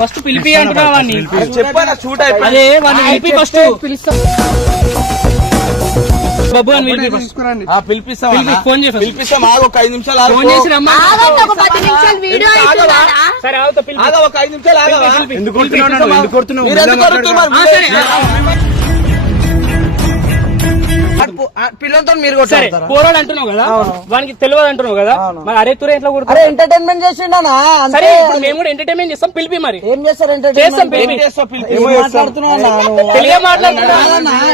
First పిలిపి అంటున్నావా చెప్పాను షూట్ అదే వాడిని పిలిపి ఫస్ట్ బాబు అని పిలిపిస్తాం ఫోన్ చేసి పిలిపిస్తాం ఒక 5 నిమిషాలు ఫోన్ చేసి రమ్మా సరే ఒక 5 నిమిషాలు ఎందుకు కొడుతున్నావు పిల్లలతో మీరు పోరాడు అంటున్నావు కదా వానికి తెలియదు అంటున్నావు కదా మరి అరే తురే ఎట్లా కొడుతుంది ఎంటర్టైన్మెంట్ చేసిండా సరే ఇప్పుడు మేము కూడా ఎంటర్టైన్మెంట్ చేస్తాం పిలిపి మరి ఏం చేస్తారు చేస్తాం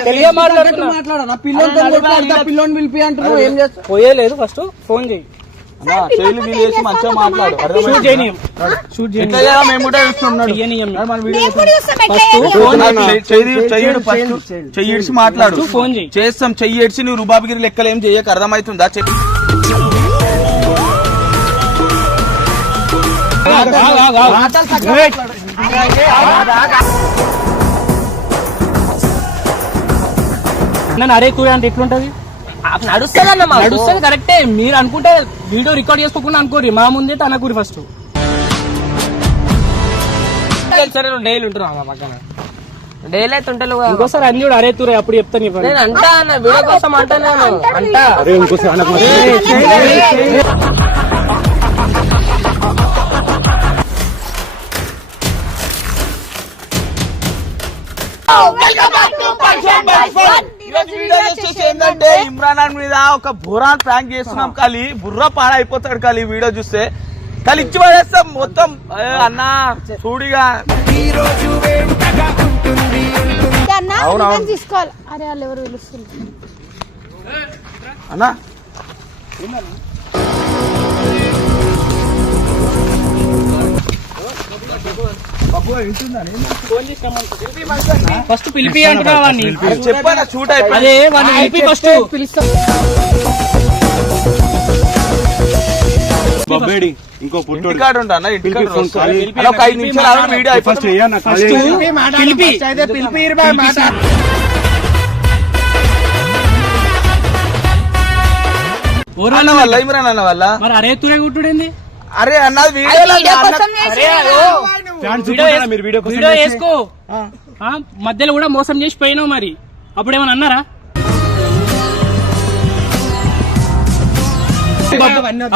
తెలియ మాట్లాడుతున్నా పిల్లని పిలిపి అంటున్నావు ఏం చేస్తా పోయేలేదు ఫస్ట్ ఫోన్ చేయి మంచిగా మాట్లాడు చెయ్యిడిసి మాట్లాడు ఫోన్ చేయి చేస్తాం చెయ్యిడిసి నువ్వు రుబాబిగిరి లెక్కలు ఏం చెయ్యక అర్థమవుతుందా నన్ను అరే తూరే అంటే ఎట్లుంటది నడుస్తుంది కరెక్టే మీరు అనుకుంటే వీడియో రికార్డ్ చేసుకోకుండా అనుకోరి మా ముందే తనకూరి ఫస్ట్ సరే డైలీ ఉంటున్నా పక్కన డైలీ అయితే ఉంటావు ఇంకోసారి అన్ని కూడా అరే తూరే అప్పుడు చెప్తాను నేను అంటా అన్న వీడియో కోసం అంటాను అంటా ఏంటంటే ఇమ్రాన్ ఖాన్ మీద ఒక బుర్రాన్ ప్రాంక్ చేస్తున్నాం కాలి బుర్ర పాడైపోతాడు కాలి వీడియో చూస్తే కాలి ఇచ్చి పడేస్తాం మొత్తం అన్నా చూడిగా తీసుకోవాలి అరే వాళ్ళు ఎవరు పిలుస్తుంది అన్నా ఫస్ట్ పిలిపి అంటున్నావా చెప్పాను షూట్ అదే వాడిని పిలిపి ఫస్ట్ ఇంకో ఇంటికాడు ఉంటా ఒక 5 నిమిషాలు వీడియో పిలిపి అన్న వల్ల ఇమ్రాన్ అన్న వల్ల మరి అరే తురే కుట్టుడేంది అరే అన్నది వీడియో వేసుకో మధ్యలో కూడా మోసం చేసి పోయినావు మరి అప్పుడేమన్నా అన్నారా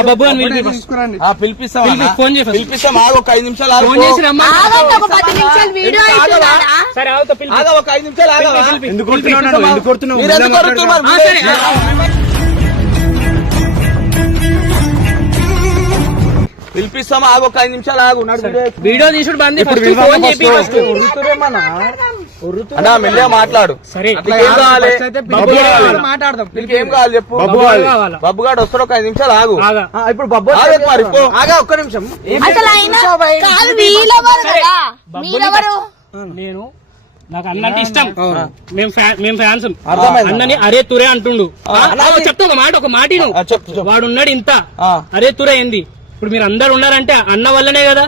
బాబు అని పిలిపిస్తాం ఫోన్ చేసి పిలిపిస్తాం ఒక 5 నిమిషాలు ఫోన్ చేసి రమ్మా సరే ఒక 5 నిమిషాలు ఎందుకు కొడుతున్నావు పిలిపిస్తాం ఒక 5 నిమిషాలు ఆగు వీడియో తీసుడు బంది ఫోన్ చెప్పి అన్నా మెల్లగా మాట్లాడు సరే మాట్లాడదాం నీకేం కావాలి చెప్పు బబ్బుగాడు వస్తాడు ఒక 5 నిమిషాలు ఆగు ఇప్పుడు బబ్బు ఆగా ఒక్క నిమిషం నేను నాకు అన్నంటే ఇష్టం మేము ఫ్యాన్స్ అన్నని అరే తురే అంటుండు చెప్తా ఒక మాట వాడు ఉన్నాడు ఇంత అరే తురే ఏంది ఇప్పుడు మీరు అందరు ఉన్నారంటే అన్న వల్లనే కదా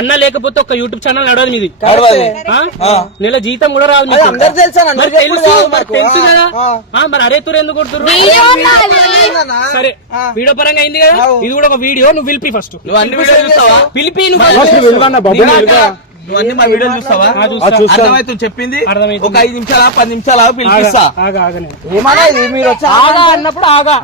అన్న లేకపోతే ఒక యూట్యూబ్ ఛానల్ నడవదు మీది నెల జీతం కూడా రాదు తెలుసు కదా మరి అరే తురే ఎందుకు కొడుతున్నారు సరే వీడియో పరంగా అయింది కదా ఇది కూడా ఒక వీడియో నువ్వు పిలిపి ఫస్ట్ పిలిపి నువ్వు అన్ని మా వీడియో చూస్తావా అర్థమైతే చెప్పింది ఒక 5 నిమిషాలు 10 నిమిషాలు పిలిపిస్తా ఏమన్నా మీరు వచ్చి ఆగా అన్నప్పుడు ఆగా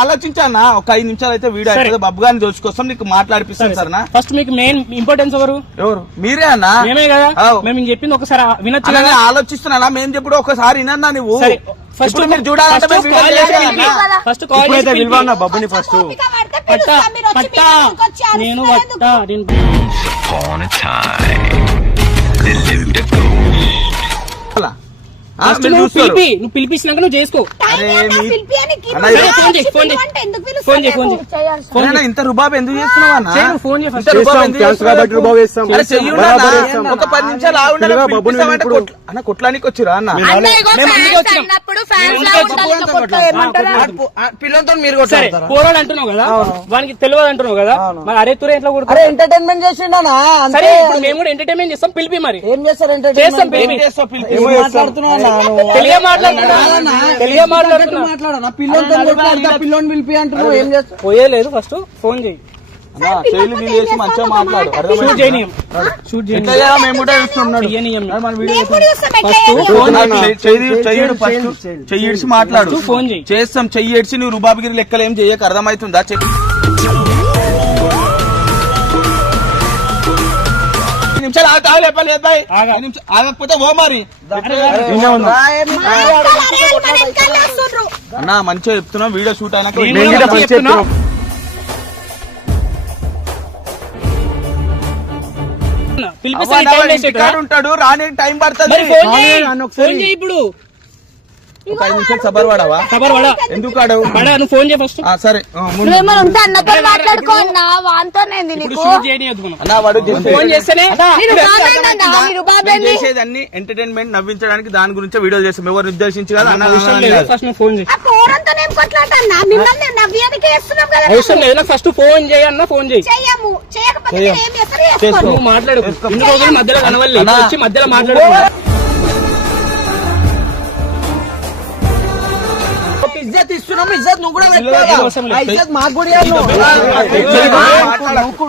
ఆలోచించానా ఒక 5 నిమిషాలు అయితే వీడియో అయితే బబ్బు గారిని దోచుకోసం నీకు మాట్లాడిపిస్తాను సార్ ఫస్ట్ మీకు మెయిన్ ఇంపార్టెన్స్ ఎవరు మీరే అన్నా మేమే కదా మేము చెప్పింది ఒకసారి వినొచ్చు ఆలోచిస్తున్నా మేము చెప్పుడు ఒకసారి వినన్నా నువ్వు ఫస్ట్ మీరు చూడాలంటే ఫస్ట్ బబ్బుని ఫస్ట్ నేను నువ్వు పిలిపించినాక నువ్వు చేసుకో ఇంత రుబాబు ఎందుకు చేస్తున్నావు అన్న ఫోన్ ఒక 10 నిమిషాలు అన్న కొట్లానికి వచ్చిరా అన్న పిల్లలతో మీరు పోరాడు అంటున్నావు కదా వానికి తెలియదు అంటున్నావు కదా మరి అరే తురే ఎట్లా కొడుతుంది ఎంటర్టైన్మెంట్ చేసిండా సరే ఇప్పుడు మేము కూడా ఎంటర్టైన్మెంట్ చేస్తాం పిలిపి మరి ఏం చేస్తారు చేస్తాం మాట్లాడుతున్నా తెలుగే మాట్లాడుతున్నా తెలుగే మాట్లాడుతున్నా మాట్లాడనా పిల్లోని కొట్లాడతా పిల్లోని పిలిపి అంటున్నావు ఏం చేస్తావు పోయేలేదు ఫస్ట్ ఫోన్ చేయి చెయ్యిలు వీలు చేసి మంచిగా మాట్లాడు షూట్ చేయనీయం షూట్ చేయనీయం ఎట్లా చేయాలో మేము కూడా చూస్తున్నాడు చెయ్యనీయం చెయ్యి ఇడిచి మాట్లాడు ఫోన్ చేయి చేస్తాం చెయ్యి ఇడిచి నువ్వు రుబాబిగిరి లెక్కలు ఏం చెయ్యక అర్థమవుతుందా నిమిషాలు ఆగకపోతే ఓ మరి అన్నా మంచిగా చెప్తున్నాం వీడియో షూట్ అయినాక ఉంటాడు రాని టైం పడుతుంది ఫోన్ చేయి ఇప్పుడు ఒక 5 నిమిషాలు సబర్ పడవా ఖబర్ పడా ఎందుకు ఆడవు నువ్వు ఫోన్ చేయి ఫస్ట్ సరే నువ్వేమైనా ఉంటే అన్నతో మాట్లాడుకో అన్న వాంతోనేంది ఇప్పుడు నీకు షూట్ చేయనీయద్దు మనం అన్నా వాడు ఫోన్ చేస్తేనే మీరు బాబేంది చేసేదన్ని ఎంటర్టైన్మెంట్ నవ్వించడానికి దాని గురించి వీడియో చేస్తాం ఎవరు నిర్దేశించి కదా అన్న ఫస్ట్ నువ్వు ఫోన్ చేయి ఆ పోరంతో నేను కొట్లాడన్నా మిమ్మల్ని నవ్వేదికి వేస్తున్నాం కదా అవసరం లేదు నాకు ఫస్ట్ ఫోన్ చేయన్నా ఫోన్ చేయి చెయ్యము చేయకపోతే నేను ఏం చేస్తాను చేసుకోను. నువ్వు మాట్లాడు ఇన్ని రోజులు మధ్యలో కనవల్లి వచ్చి మధ్యలో మాట్లాడు ఇజ్జత్ ఇస్తున్నాము ఇజ్జత్ నువ్వు కూడా పెట్టుకోవాలి ఆ ఇజ్జత్ మాకు కూడా ఇవ్వాలి నువ్వు.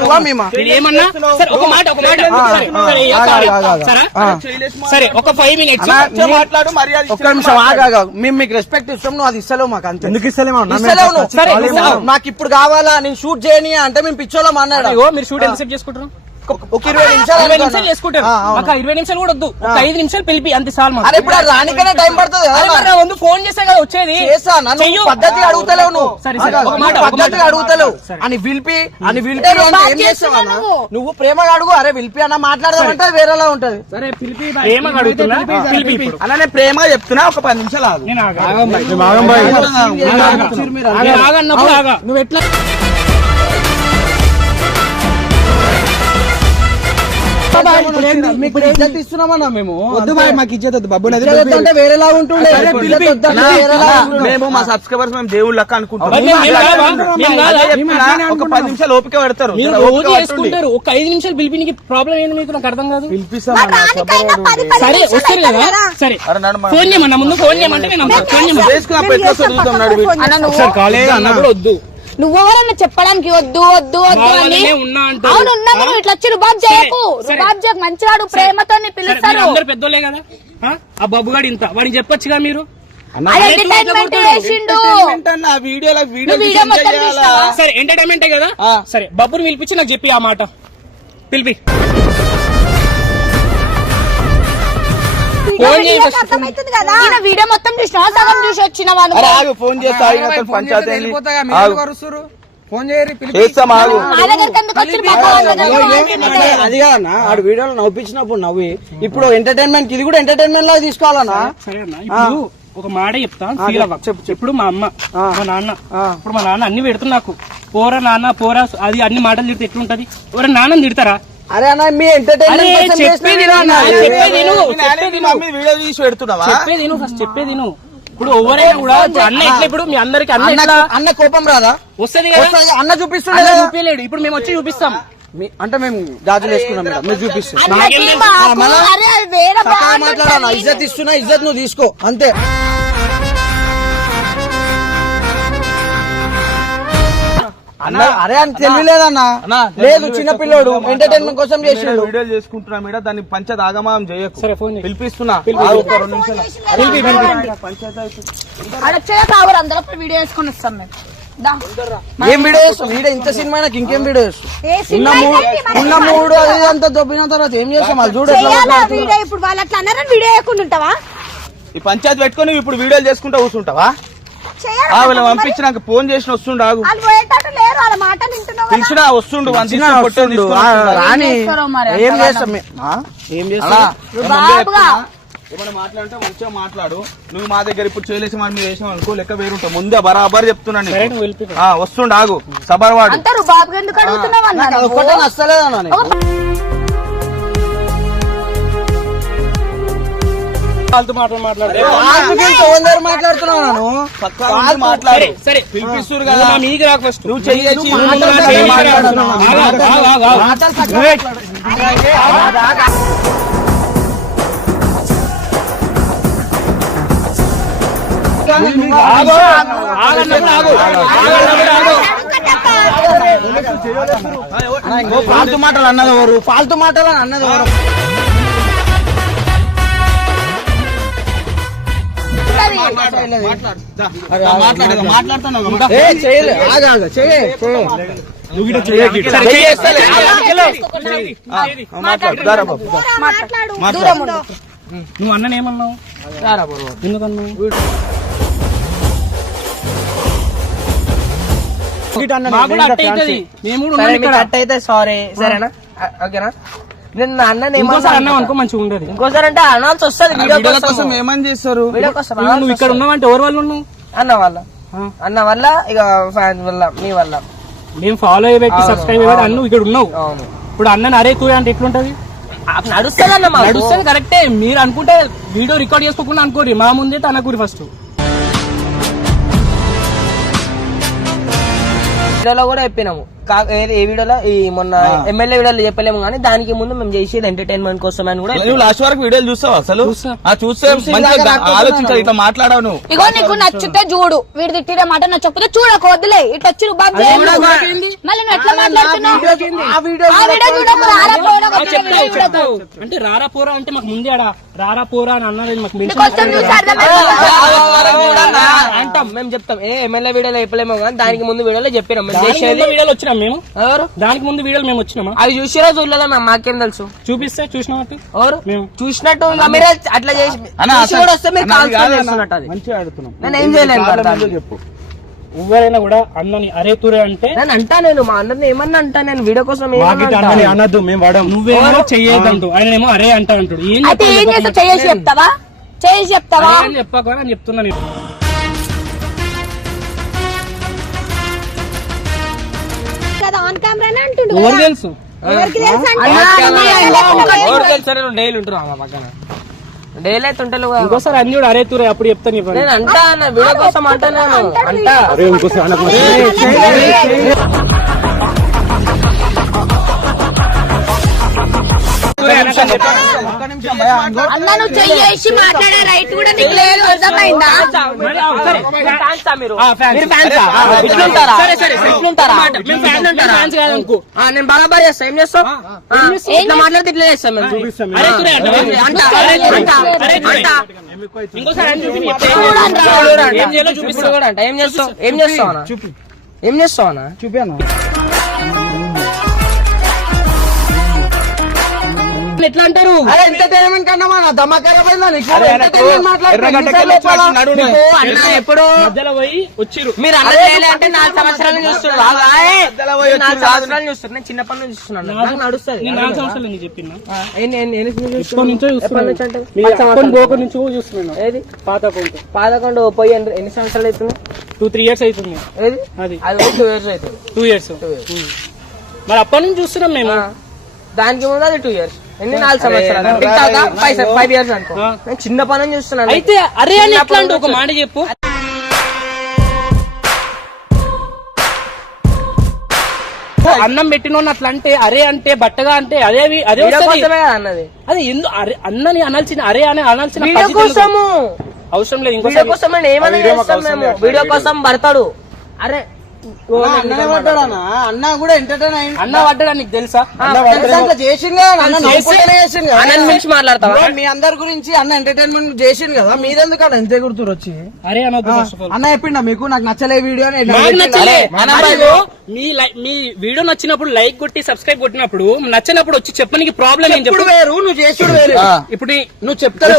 నువ్వా మేమా? నేను ఏమన్నా సరే ఒక మాట సరే ఒక 5 మినిట్స్ మాట్లాడు మర్యాద ఒక్క నిమిషం ఆగా మేము మీకు రెస్పెక్ట్ ఇస్తాం నువ్వు అది ఇస్తలేవు మాకు అంతే ఎందుకు ఇస్తలేమో ఇస్తలేవు నువ్వు. సరే నాకు ఇప్పుడు కావాలా నేను షూట్ చేయని అంటే మేము పిచ్చోళ్ళం అన్నాడు మీరు షూట్ ఎంతసేపు చేసుకుంటారు ఒక 20 నిమిషాలు 20 నిమిషాలు చేసుకుంటారు ఒక 20 నిమిషాలు కూడా వద్దు ఒక 5 నిమిషాలు పిలిపి అంతే చాలు అరే ఇప్పుడు రానికనే టైం పడుతుంది కదా ముందు ఫోన్ చేస్తే కదా వచ్చేది చేస్తా నన్ను పద్ధతిగా అడుగుతలేవు నువ్వు సరే, సరే, ఒక మాట, పద్ధతిగా అడుగుతలేవు అని పిలిపి అంటే ఏం చేస్తావు అన్న నువ్వు ప్రేమగా అడుగు అరే పిలిపి అన్న మాట్లాడదామంటే వేరేలా ఉంటది సరే పిలిపి ప్రేమగా అడుగుతున్నా పిలిపి ఇప్పుడు. అలా నేను ప్రేమగా చెప్తున్నా ఒక 10 నిమిషాలు ఆగు నేను మీరు ఆగన్నప్పుడు ఆగా నువ్వు ఎట్లా మీకు ఇజ్జత్ ఇస్తున్నామన్నా మేము వద్దు బాయ్ మాకు ఇచ్చేది వద్దు బాబు ఇజ్జత్ అంటే వేరేలా ఉంటుండే ఇజ్జత్ వద్దంటే వేరేలా ఉంటుండే. మేము మా సబ్స్క్రైబర్స్ మేము దేవుళ్ళ లెక్క అనుకుంటాం మేము కాదా? మేము కాదా? అదే చెప్తున్నా, ఒక 10 నిమిషాలు ఓపిక పెడతారు మీరు రోజు చేసుకుంటారు ఒక 5 నిమిషాలు పిలిపినికి ప్రాబ్లం ఏంది మీకు నాకు అర్థం కాదు రానికైనా 10 సరే వస్తారు కదా సరే ఫోన్ చేయమన్నా ముందు ఫోన్ చేయమంటే నేను ఫోన్ చేయమన్నా వద్దు నువ్వు ఎవరన్నా చెప్పడానికి వద్దు వద్దు వద్దు అని వాళ్ళనే ఉన్నా అంటారు. అవును ఉన్నా నువ్వు ఇట్లా వచ్చి రుబాబ్ చేయకు సరే. రుబాబ్ చేయకు మంచివాడు ప్రేమతో పిలుస్తారు అందరు పెద్దోళ్ళే కదా ఆ బబ్బుగాడు ఇంత వాడిని చెప్పొచ్చుగా మీరు అది ఎంటర్టైన్మెంట్ చేసిండు నువ్వు వీడియో మొత్తం చూసినావా? సరే ఎంటర్టైన్మెంటే కదా సరే బబ్బుని పిలిపించి నాకు చెప్పి ఆ మాట పిలిపి ఫోన్ చేయి వీడియోకి అర్థమవుతుంది కదా ఈయన వీడియో మొత్తం చూసినావా సగం చూసి వచ్చినావా నువ్వు? ఫోన్ చేస్తా పంచాయతీ ఫోన్ చేయరు చేస్తాం ఆగు మా దగ్గరికి ఎందుకు వచ్చి బాబా వాళ్ళ దగ్గర అది కాదన్నా ఆడు వీడియోలో నవ్వించినప్పుడు నవ్వి ఇప్పుడు ఎంటర్టైన్మెంట్ ఇది కూడా ఎంటర్టైన్మెంట్ లాగా తీసుకోవాలన్నా సరే అన్న ఇప్పుడు ఒక మాట చెప్తా ఫీల్ అవ్వ చెప్పు ఇప్పుడు మా అమ్మ మా నాన్న ఇప్పుడు మా నాన్న అన్ని పెడుతున్నా నాకు పోరా నాన్న పోరా అది అన్ని మాటలు తిడితే ఎట్లుంటది ఎవరైనా నాన్నని తిడతారా అరే అన్న మీ ఎంటర్టైన్మెంట్ చెప్పేది వీడియో తీసి పెడుతున్నావా చెప్పేది ఫస్ట్ చెప్పేది ఇప్పుడు ఎవరైనా కూడా అన్న ఎట్లా ఇప్పుడు మీ అందరికి అన్న ఎట్లా అన్న కోపం రాదా వస్తుంది కదా అన్న చూపిస్తుండే అన్న చూపించలేడు ఇప్పుడు మేము వచ్చి చూపిస్తాం అంటే మేము గాజులు వేసుకున్నాం మేడం మీరు చూపిస్తాం అన్నకి మాకు అరే అది వేరే మాట్లాడాలి ఇజ్జత్ ఇస్తున్నా ఇజ్జత్ నువ్వు తీసుకో అంతే అరే అని తెలియలేదన్నా లేదు చిన్న పిల్లోడు ఎంటర్టైన్మెంట్ కోసం చేసిండు వీడియో చేసుకుంటున్నా మేడం దాన్ని పంచాయతీ ఆగమనం చేయకు సరే ఫోన్ చేయి. పిలిపిస్తున్నా ఒక 2 నిమిషాలు అడొచ్చే కావాలి అందరూ వీడియో వేసుకొని వస్తాం మేము దా. ఏం వీడియో చేస్తాం వీడియో ఇంత సినిమా నాకు ఇంకేం వీడియో చేస్తాం ఏ సినిమా ఏంటి మరి? ఉన్న మూడు అది అంతా దొబ్బిన తర్వాత ఏం చేస్తాం అది చూడు ఎట్లా చేయాలా మాట్లాడుతున్నాడు. వీడియో ఇప్పుడు వాళ్ళు అట్లా అన్నారని వీడియో వేయకుండా ఉంటావా ఈ పంచాయతీ పెట్టుకొని ఇప్పుడు వీడియోలు చేసుకుంటా కూర్చుంటావా చేయాలా వీళ్ళు పంపించినాక ఫోన్ చేసిన వస్తుండు ఆగు వాళ్ళు పోయేటట్టు లేరు వాళ్ళ మాట వింటున్నావు కదా. పిలిచినా వస్తుండు చిన్న వస్తుండు. రాని చేస్తారో మరి ఏం అంతగానం. చేస్తాం ఏం చేస్తాం బాబుగా ఏమైనా మాట్లాడితే మంచిగా మాట్లాడు నువ్వు మా దగ్గర ఇప్పుడు చేయలేసి మనం మీరు వేసాం అనుకో లెక్క వేరుంటావు ముందే బరాబర్ చెప్తున్నాను సరే నీకు. నువ్వు వెళ్ళిపో వస్తుండు ఆగు సబర్ వాడు అంటారు బాబుగా ఎందుకు అడుగుతున్నావు అన్నారు ఒక్కటే నచ్చలేదన్నా నీకు. ఫాల్తు మాటలు మాట్లాడు ఫాల్తు గిల్తు ఎవరి దగ్గర మాట్లాడుతున్నావు నన్ను పక్కా ఉండి మాట్లాడు సరే సరే పిలిపిస్తురు నువ్వు కదా నా మీదికి రాకు ఫస్ట్ నువ్వు చెయ్యొచ్చి నువ్వు నా చేయి మాట్లాడు. ఆగు, ఆగు, ఆగు, ఆగు. మాటలు చక్కగా మాట్లాడు. ఫాల్తు మాటలు అన్నది ఎవరు? ఫాల్తు మాటలు అని అన్నది ఎవరు? నువ్వు అన్నని ఏమన్నావు? ఎందుకన్నావు? మాకు కూడా అట్ట అవుతుంది. మేము కూడా ఉన్నాం ఇక్కడ. కట్ అయితే సారీ, సరేనా? ఓకేనా? నేను అన్న ఇంకోసారి అన్నావు అనుకో మంచిగా ఉండదు. ఇంకోసారి అంటే అనాల్సి వస్తుంది. వీడియో కోసం ఏమని చేస్తారు? వీడియో కోసం నువ్వు ఇక్కడ ఉన్నావంటే ఎవరి వల్ల ఉన్నావు? అన్న వల్ల ఇక ఫ్యాన్స్ వల్ల మీ వల్ల మేము ఫాలో అయ్యి పెట్టి సబ్స్క్రైబ్ అయ్యి అన్ను ఇక్కడ ఉన్నావు. ఇప్పుడు అన్నని అరే తూరే అంటే ఎట్లుంటది? నడుస్తుంది అన్న నడుస్తుంది కరెక్టే. మీరు అనుకుంటే వీడియో రికార్డ్ చేసుకోకుండా అనుకోరు, మా ముందే తనకూరి ఫస్ట్ వీడియోలో కూడా చెప్పినాము. ఏ వీడియోలో ఈ మొన్న ఎమ్మెల్యే వీడియోలో చెప్పలేము కానీ దానికి ముందు మేము చేసేది ఎంటర్టైన్మెంట్ కోసం అని కూడా. నువ్వు లాస్ట్ వరకు వీడియోలు చూస్తావు అసలు? చూస్తే ఆలోచించాలి, ఇట్లా మాట్లాడావు నువ్వు. ఇగో నీకు నచ్చితే చూడు, వీడి తిట్టిన మాట నచ్చకపోతే చూడకు, వదిలే. ఇట్లా వచ్చి నువ్వు బాబు మళ్ళీ నువ్వు ఎట్లా మాట్లాడుతున్నావు? ఆ వీడియో చూడకు, రారా పోరా చెప్తావు. అంటే రారా పోరా అంటే మాకు ముందే ఆడ రారా పోరా అని అన్నది మాకు కొంచెం చూసి అంటాం. మేము చెప్తాం ఏ ఎమ్మెల్యే వీడియోలో చెప్పలేము కానీ దానికి ముందు వీడియోలో చెప్పినాం. వీడియోలు వచ్చినాం మేము. ఎవరు దానికి ముందు వీడియోలు మేము వచ్చినామా? అవి చూసిరా చూడలేదా మేము? మాకేం తెలుసు? చూపిస్తే చూసినట్టు ఎవరు మేము చూసినట్టు మీరు అట్లా చేసి కూడా వస్తే మీరు చేస్తున్నట్టు. అది మంచిగా ఆడుతున్నాం. నేను ఏం చేయలేను. చెప్పు. ఎవరైనా కూడా అన్నని అరే తూరే అంటే నేను మా అన్నని ఏమన్నా అంటా. నేను వీడియో కోసం అనద్దు, మేము వాడాం. నువ్వేమో చెయ్యొద్దంటూ, ఆయన ఏమో అరే అంటా అంటాడు. అయితే ఏం చేస్తావు? చేసి చెప్తావా? చేసి చెప్తావా? చెప్పక అని చెప్తున్నా నేను. ఆన్ కెమెరానే అంటుండు. ఎవరు తెలుసు? డైలీ ఉంటున్నా పక్కన డైలీ అయితే ఉంటాను. ఇంకోసారి అన్ని కూడా అరే తూరే అప్పుడు చెప్తాను. నేను అంటా అన్న వీడియో కోసం అంటాను. అంటా అన్న నువ్వు చెయ్యేసి మాట్లాడే రైట్ కూడా నీకు లేదు, అర్థమైందా? నేను బరాబర్ చేస్తా. ఏం చేస్తావు? ఇట్లా మాట్లాడితే ఇట్లా చేస్తాం. ఏం చేస్తావు? ఏం చేస్తావు అన్న? ఏం చేస్తావు అన్న? చూపాను. ఎట్లా అంటారు? ఎంటర్టైన్మెంట్ కన్నా మన దమ్మకరపోయిందా నీకు? ఎప్పుడు మధ్యలో పోయి వచ్చిర్రు. మీరు అన్నది అంటే 4 సంవత్సరాలు చూస్తున్నారు. 4 సంవత్సరాలు చూస్తున్నారు. నేను చిన్నప్పటి నుంచి చూస్తున్నాను. నాకు నడుస్తుంది. నేను 4 సంవత్సరాలు నీకు చెప్పినా ఎప్పటి నుంచో చూస్తున్నాను. ఏది పాత అకౌంట్ పాదకొండ పోయి ఎన్ని సంవత్సరాలు అవుతుంది? 2-3 years అవుతుంది. ఏది అది అది 2 years అవుతుంది. 2 years. మరి అప్పటి నుంచి చూస్తున్నాం మేము. దానికి ముందు అది 2 years. ఎన్ని 4 సంవత్సరాలు 5 years అనుకో. నేను చిన్నప్పటి నుంచి చూస్తున్నాను. అయితే అరే అని ఎట్లా అంటే ఒక మాట చెప్పు. అన్నం పెట్టిన అట్లా అంటే అరే అంటే బట్టగా అంటే అదే అన్నది. అది ఎందుకు అన్నని అనాల్సిన అరే అని అనాల్సిన అవసరం లేదు. ఇంకో వీడియో కోసం ఏమైనా చేస్తాం మేము. వీడియో కోసం పడతాడు. అరే అన్న కూడా ఎంటర్టైన్ అయ్యి అన్న పడ్డా నీకు తెలుసా? గురించి మాట్లాడతావా? మీ అందరి గురించి అన్న ఎంటర్టైన్మెంట్ చేసింది కదా, మీరెందుకు అన్న ఎంత గుర్తురు వచ్చి అరే అనొద్దు. అన్న చెప్పిండా మీకు నాకు నచ్చలే వీడియో మీ వీడియో నచ్చినప్పుడు లైక్ కొట్టి సబ్స్క్రైబ్ కొట్టినప్పుడు నచ్చినప్పుడు వచ్చి చెప్పడానికి ప్రాబ్లం ఏం చెప్పు. వేరు నువ్వు చేసుడు వేరు. ఇప్పుడు నువ్వు చెప్తావు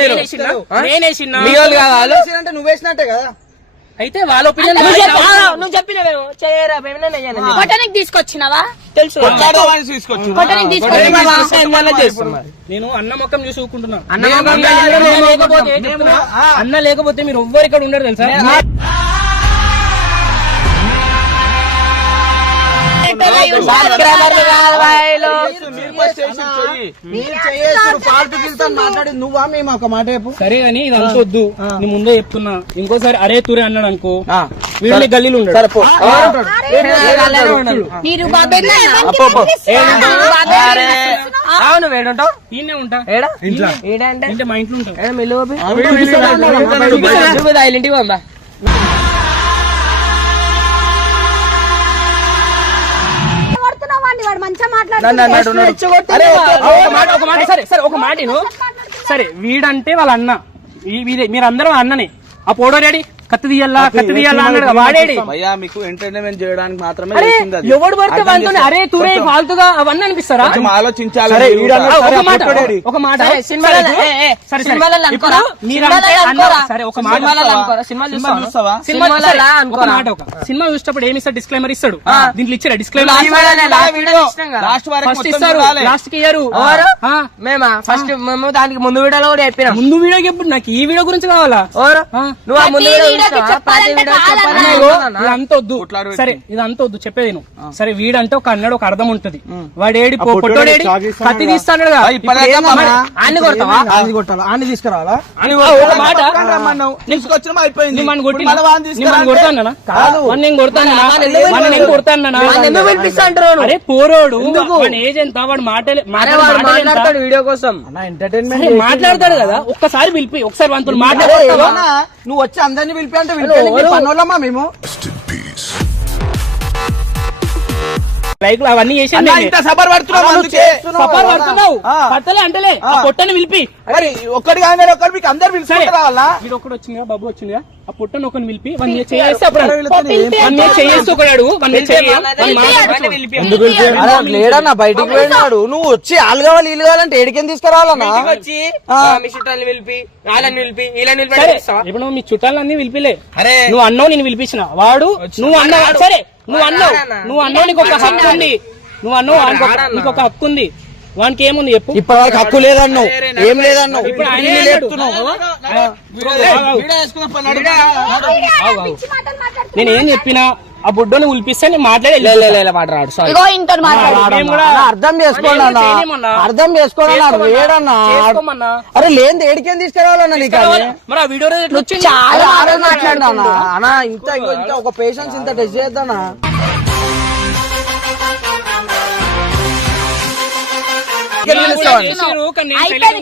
మీరు అంటే నువ్వు వేసినట్టే కదా. అయితే వాళ్ళ ఒపీనియన్ నువ్వు చెప్పినవేమో చేయరా కొట్టనికి తీసుకొచ్చినావా? తెలుసు. కొట్టనికి తీసుకొచ్చినావా? నేను అన్న మొక్కం చూసి ఊరుకుంటున్నా. అన్న లేకపోతే మీరు ఎవ్వరు ఇక్కడ ఉండరు తెలుసా? మాట్లాడి నువ్వా మేము ఒక మాట చెప్పు. సరే అని ఇది అంతొద్దు, నీ ముందే చెప్తున్నా. ఇంకోసారి అరే తురే అన్నాడు అనుకో, వీళ్ళని గల్లీలు ఉండడు. మీరు బాబేనా? అవును వేడుంటావు ఈయనే ఉంటా, ఏంటంటే మా ఇంట్లో ఉంటా. ఇంటికి పంపా. వాడు మంచిగా మాట్లాడుతున్నాడు. ఒక మాట సరే సరే ఒక మాట విను. సరే వీడంటే వాళ్ళ అన్న, మీరందరూ అన్నని. ఆ పోడో డాడీ కత్తి తీయాలా అన్నాడు, వాడేడి. భయ్యా మీకు ఎంటర్టైన్మెంట్ చేయడానికి మాత్రమే అరే చేసింది అది. ఎవడు పడితే వాళ్ళతో అరే తురే ఫాల్తుగా అవన్నీ అనిపిస్తారా? కొంచెం ఆలోచించాలి. ఒక మాట సరే ఇప్పుడు మీరంటే సరే ఒక మాట సినిమా చూసేటప్పుడు ఏమి ఇస్తాడు? డిస్క్లైమర్ ఇస్తాడు. దీంట్లో ఇచ్చారా డిస్క్లైమర్? ఫస్ట్ ఇస్తారు, లాస్ట్ కి ఇయ్యరు. మేమా ఫస్ట్ మేము దానికి ముందు వీడియోలో కూడా చెప్పినాం. ముందు వీడియోకి ఎప్పుడు? నాకు ఈ వీడియో గురించి కావాలా? నువ్వు ఆ ముందు వీడియో ఇదంతా వద్దు. సరే ఇదంతా వద్దు, చెప్పేది నువ్వు. సరే వీడంటే ఒక అన్నాడు, ఒక అర్థం ఉంటది. వాడేడి పొట్టోడేడి కత్తి తీస్తాడు కదా, అన్ని కొడతావా? ఆన్ని కొట్టాలా? ఆన్ని తీసుకురావాలా? ఒక మాట తీసుకొచ్చిన అయిపోయింది. ఎందుకు పిలిపిస్తాంటారు? అరే పోరోడు ఏజ్ ఎంత, వాడు మాట్లాడతాడు వీడియో కోసం. ఎంటర్టైన్మెంట్ మాట్లాడతాడు కదా, ఒక్కసారి పిలిపి, ఒకసారి వంతులు ఏమన్నా? మాట్లాడతావా? నువ్వు వచ్చి అందరినీ పిలిపి అంటే పిలిపి పనులమ్మా మేము. లైక్ అవన్నీ చేసాను. సఫర్ పడుతున్నావు పట్టలే అంటలే, ఆ పొట్టని పిలిపి. ఒక్కడి కానీ ఒక్కరు మీకు అందరు పిలుచుకుంటూ రావాలా? వీడు ఒకటి వచ్చిందిగా, బాబు వచ్చిందిగా, ఆ పొట్టను ఒకరిని పిలిపి వన్ ఇయర్ చేస్తే అప్పుడు చేస్తే ఒకడు అడుగు లేడన్నా బయటికి పోయినాడు. నువ్వు వచ్చి వాళ్ళు కావాలి వీళ్ళు కావాలంటే ఏడికేం తీసుకురావాలన్నా? వచ్చి మీ చుట్టాలని పిలిపి, వాళ్ళని పిలిపి, వీళ్ళని ఇప్పుడు మీ చుట్టాలన్నీ పిలిపిలే. నువ్వు అన్నావు, నేను పిలిపించిన. వాడు నువ్వు అన్నావు, సరే నువ్వు అన్నావు నీకు ఒక హక్కు ఉంది. నువ్వు అన్నావు నీకు ఒక హక్కు ఉంది. వానికి ఏముంది చెప్పు? ఇప్పటి వరకు హక్కు లేదన్నావు, ఏం లేదన్నావు. ఇప్పుడు ఆయన నేనేం చెప్పినా ఆ బుడ్డోని ఉల్పిస్తే నేను మాట్లాడాడు. ఇగో ఇంటర్ మాట్లాడు. అర్థం చేసుకోండి అన్న, అర్థం చేసుకోండి అన్న. వేడన్నా అరే లేని ఏడికేం తీసుకురావాలన్నా నీకు? మరి ఆ వీడియో చాలా ఆరోజు మాట్లాడినా అన్న. ఇంత ఒక పేషెన్స్ ఇంత టెస్ట్ చేద్దానా?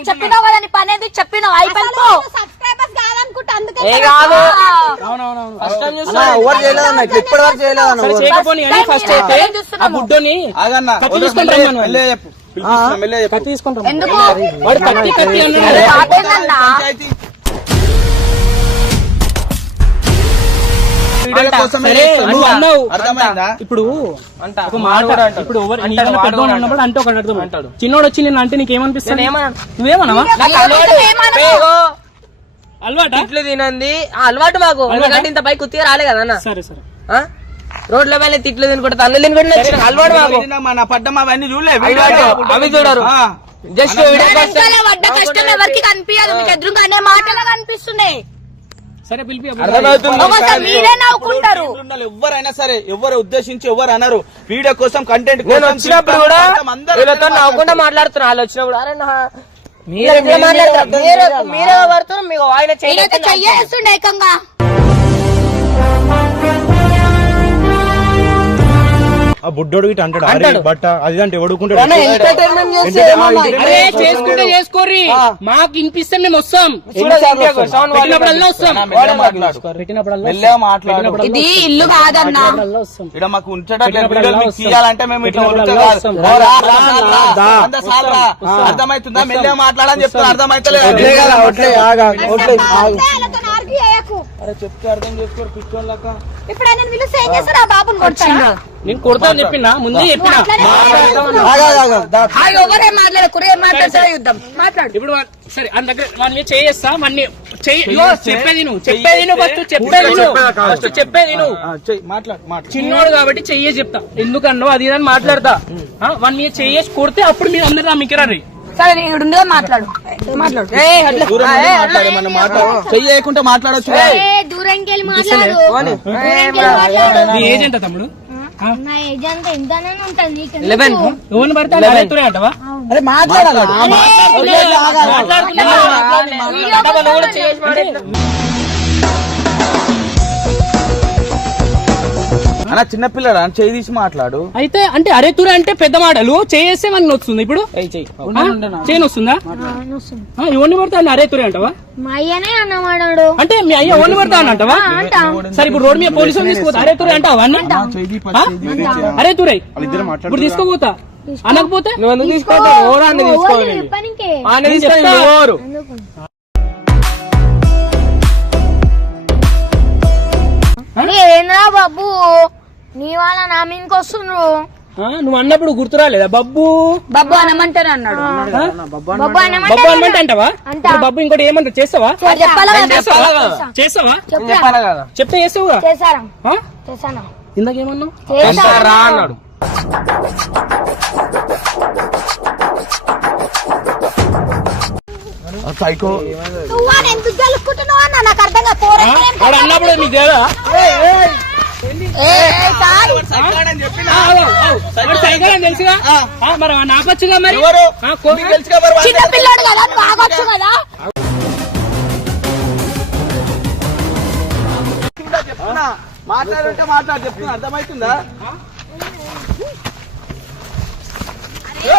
చెప్పినావు కదా నీ పని ఏది చెప్పినావు, అయిపోయింది. సబ్స్క్రైబర్స్ కాదనుకుంటా, అందుకే ఎవరు చేయలేదన్న, ఇప్పటి వరకు చేయలేదన్న. చేయకపోని ఫస్ట్ అయితే ఆ బుడ్డోని కత్తి తీసుకుంటాం. ఎందుకు వాడు కత్తి అన్నాడు. నువ్వు అన్నావు. ఇప్పుడు ఒక మాట, ఇప్పుడు పెద్దవాడు అన్నప్పుడు అంటే ఒక అర్థం అంటాడు. చిన్నోడు వచ్చి నేను అంటే నీకేమనిపిస్తుంది? నువ్వేమన్నావా? అలవాటు ఇట్లు తినంది అలవాటు మాకు. ఎందుకంటే ఇంత పై కుత్తిగా రాలే కదా అన్న. సరే సరే రోడ్ల పైన తిట్లు తినుకుంటే తల్లి తినుకుంటే అలవాటు మాకు. మన పడ్డం అవన్నీ చూడలే, అవి చూడరు. జస్ట్ పడ్డ కష్టం ఎవరికి కనిపించదు, మీకు ఎదురుగానే మాటలు కనిపిస్తున్నాయి. సరే పిలిపి. మీరే నవ్వుకుంటారు. ఎవరైనా సరే ఎవరు ఉద్దేశించి ఎవరు అన్నారు. వీడియో కోసం కంటెంట్ నేను వచ్చినప్పుడు కూడా వీళ్ళతో నవ్వకుండా మాట్లాడుతున్నా. వాళ్ళు వచ్చినప్పుడు అరే మీరే పడుతున్నా, మీకు ఆయన చెయ్యేస్తుండే ఏకంగా. ఆ బుడ్డోడు ఇటు అంటాడు బట్ అది అంటే ఎవడుకుంటాడు. చేసుకుంటే చేసుకోర్రి, మాకు వినిపిస్తే మేము వస్తాం. ఇది ఇల్లు కాదన్నా, ఇక్కడ మాకు ఉంచాలంటే మేము ఇట్లా అర్థమవుతుందా? మెల్లగా మాట్లాడని చెప్తాను, అర్థమైతలేదు. చెప్తే అర్థం చేసుకోరు పిచ్చోళ్ళక. ఇప్పుడు ఆయన పిలిస్తే ఏం చేస్తారు? ఆ బాబుని కొట్టాడు. నేను కొడతాను చెప్పినా, ముందే చెప్పినా. ఎవరే మాట్లాడకూడదు, ఏం మాట్లాడతారో యుద్ధం మాట్లాడు. ఇప్పుడు సరే అని దగ్గర వాడిని చేయేస్తా, వాడిని చెప్పేది నువ్వు చిన్నోడు కాబట్టి చెయ్యే చెప్తా. ఎందుకన్నావు అది అని మాట్లాడతా. వాడిని చేయేసి కొడితే అప్పుడు మీరు అందరు నా మిక్కరారు. సరే నేను మాట్లాడు చెయ్యకుండా మాట్లాడచ్చు. దూరంకి వెళ్ళి మాట్లాడు. నీ ఏజ్ ఎంత తమ్ముడు? నా ఏజ్ అంతా ఇంతనే ఉంటుంది నీకు 11. ఎవరిని పడితే అరే తురే అంటావా? అరే మాట్లాడాలి అన్న చిన్నపిల్లడా చేయి తీసి మాట్లాడు. అయితే అంటే అరే తురే అంటే పెద్ద మాటలు చేస్తే మనకి వస్తుంది ఇప్పుడు చేయని వస్తుందా? ఎవరిని పడితే అని అరే తురే అంటావా? మా అయ్యనే అన్నవాడాడు. అంటే మీ అయ్య ఎవరిని పడతా అని అంటావా? సరే ఇప్పుడు రోడ్ మీద పోలీసులు తీసుకోతా అరే తురే అంటావా? అరే తురే ఇప్పుడు తీసుకోపోతా అనకపోతే చెప్పనికే ఏంద్రా బాబు నీ వాళ్ళ నా మీదకి వస్తుండ్రు. నువ్వు అన్నప్పుడు గుర్తురాలేదా బబ్బు బబ్బు అనమంటారు అన్నాడు. బాబు బబ్బు అనమంటారు అనమంటే అంటావా? ఇప్పుడు బబ్బు ఇంకోటి ఏమంటారు చేస్తావా? చెప్పాలా చేస్తావా? చెప్పాను కదా. చెప్తే చేస్తావుగా? చేశారా ఆ? చేశానా ఇందాకేమన్నావు? చేస్తారా అన్నాడు. సైకో నువ్వు అని ఎందుకు గెలుచుకుంటున్నావు అన్న నాకు అర్థం కాదు. వాడు అన్నప్పుడు మీకు తెలియదా? వాడు సైకిల్ అని తెలుసుగా? మరి నాకొచ్చుగా మరి చిన్న పిల్లాడు కదా నువ్వు ఆగొచ్చు కదా. చెప్తున్నా మాట్లాడుంటే మాట్లాడు చెప్తున్నా అర్థమవుతుందా? అరే